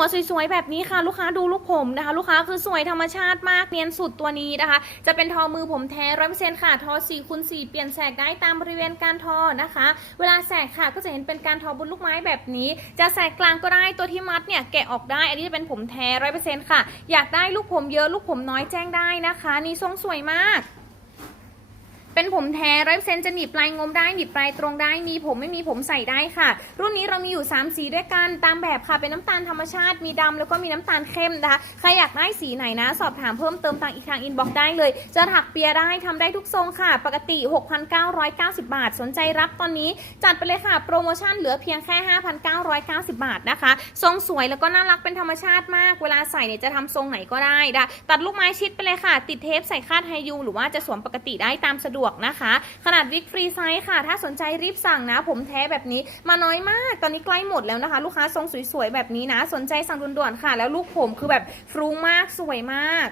หัวสวยๆแบบนี้ค่ะลูกค้าดูลูกผมนะคะ ลูกค้าคือสวยธรรมชาติมากเนียนสุดตัวนี้นะคะ จะเป็นทอมือผมแท้ร้อยเปอร์เซ็นต์ค่ะ ทอ4คูณ4เปลี่ยนแสกได้ตามบริเวณการทอนะคะ เวลาแสกค่ะก็จะเห็นเป็นการทอบนลูกไม้แบบนี้ จะแสกกลางก็ได้ตัวที่มัดเนี่ยแกะออกได้ อันนี้จะเป็นผมแท้ร้อยเปอร์เซ็นต์ค่ะ อยากได้ลูกผมเยอะลูกผมน้อยแจ้งได้นะคะ นี่ทรงสวยมาก เป็นผมแท้ร้อยเซนจะหนีบปลายงมได้หนีบปลายตรงได้มีผมไม่มีผมใส่ได้ค่ะ รุ่นนี้เรามีอยู่ 3 สีด้วยกันตามแบบค่ะเป็นน้ำตาลธรรมชาติมีดำแล้วก็มีน้ำตาลเข้มนะคะใครอยากได้สีไหนนะ สอบถามเพิ่มเติมทางอีกทางอินบ็อกซ์ได้เลย จะถักเปียได้ทำได้ทุกทรงค่ะ ปกติ 6,990 บาท สนใจรับตอนนี้ จัดไปเลยค่ะ โปรโมชั่นเหลือเพียงแค่ 5,990 บาทนะคะ ทรงสวยแล้วก็น่ารักเป็นธรรมชาติมาก เวลาใส่เนี่ยจะทำทรงไหนก็ได้ได้ตัดลูกไม้ชิดไปเลยค่ะ ติดเทปใส่คาดไฮยูหรือว่าจะสวมปกติได้ตามสะดวกนะคะ ขนาดวิกฟรีไซส์ค่ะ ถ้าสนใจรีบสั่งนะ ผมแท้แบบนี้มาน้อยมาก ตอนนี้ใกล้หมดแล้วนะคะ ลูกค้าทรงสวยๆแบบนี้นะ สนใจสั่งด่วนๆค่ะ แล้วลูกผมคือแบบฟรุ้งมากสวยมาก